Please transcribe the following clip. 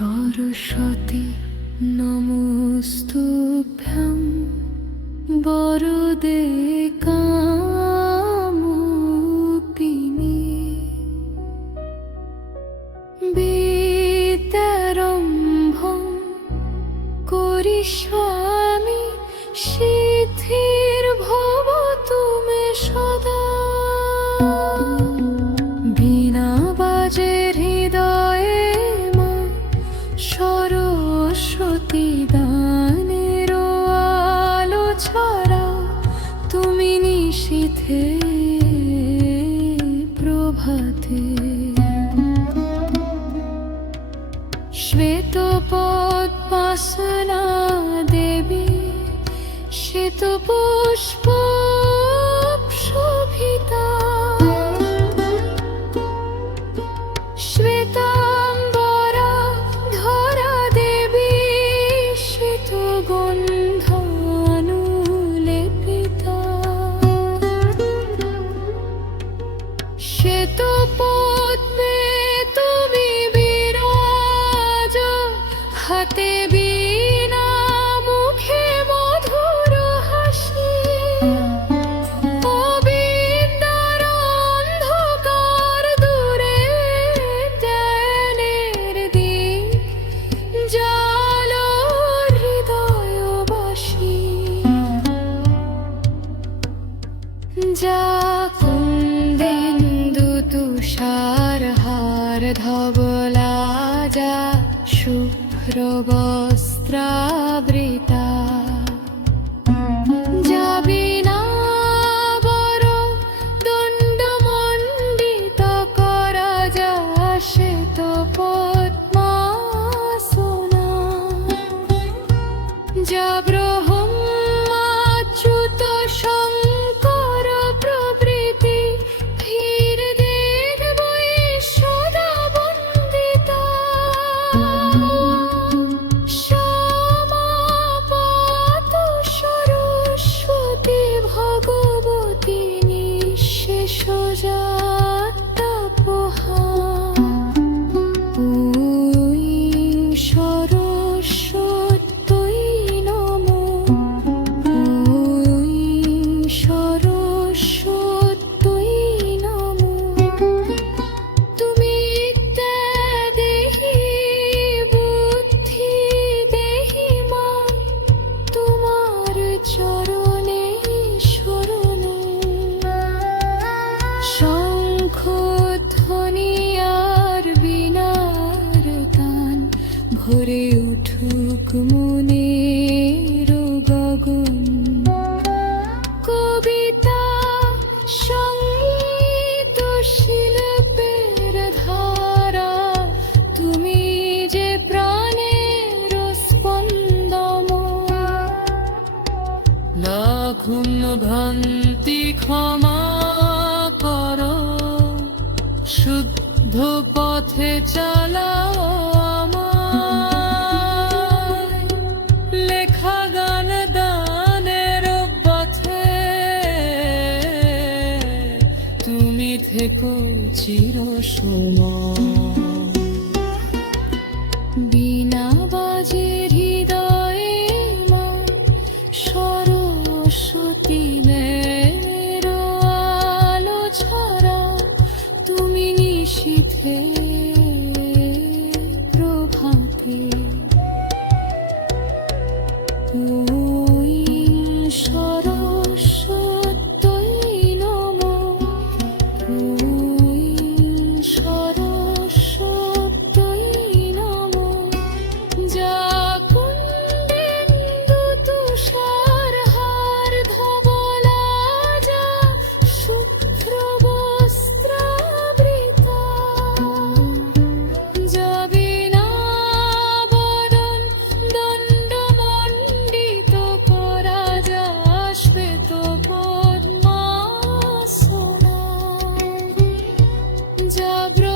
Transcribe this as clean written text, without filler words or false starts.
সরস্বতী নমস্তুভ্যং বরদে কামরূপিণী বিদ্যারম্ভং করিষ্যামি সিদ্ধির্ভবতু মে সদা। বীণা বাজে হৃদয়ে মা সরস্বতী দানের আলো ছড়া, তুমি নিশীথে প্রভাতে। শ্বেত পদ্মাসনা দেবী শ্বেত পুষ্প শোভিতা, শ্বেতাম্বরা ধরা দেবী শ্বেত গন্ধানুলেপিতা। শ্বেত পদ্মে তুমি বিরাজ, হাতে বীণা মুখে মধুর হাসি। অবিদ্যার অন্ধকার দূরে জ্ঞানের দিক জালো হৃদয়বাসী। যা কুন্দেন্দু তুষার হার ধবলা, যা শুভ্র বস্ত্রাবৃতা, যা বীণাবর দণ্ডমণ্ডিত করা, যা শ্বেত পদ্মাসনা, যা ব্রহ্মাচ্যুত শঙ্কর প্রভৃতি ধীর দেখবৈ সদা বন্দিতা। সমাপত সরস্বতী ভগবতী নিঃশেষ জাতাপহা। ওই সরস্বত্যৈ নমো, ওই সরস্বত্যৈ নমো। তুমি বিদ্যা দেহি বুদ্ধি দেহি মা, তোমার চরণে শরণ। শঙ্খ ধ্বনি আর বীণার গান ভরে উঠুক মনের গগন। কবিতা সঙ্গীত শিল্পের ধারা, তুমি যে প্রাণের স্পন্দন। লাখুন ভ্রান্তি ক্ষমা করো, শুদ্ধ পথে চালাও আমায়। লেখা গান দানের পথে তুমি থেকো চির সময়। বীণা বাজে হৃদয়ে মা সরস্বতী মের আলো ছড়া, তুমি নিশীথে প্রভাতে। ওই সরস্বত্যৈ নমো, ওই সরস্বত্যৈ নমো। যা কুন্দেন্দু তুষার হার ধবলা, যা শুভ্র বস্ত্রাবৃতা, জাগ্রত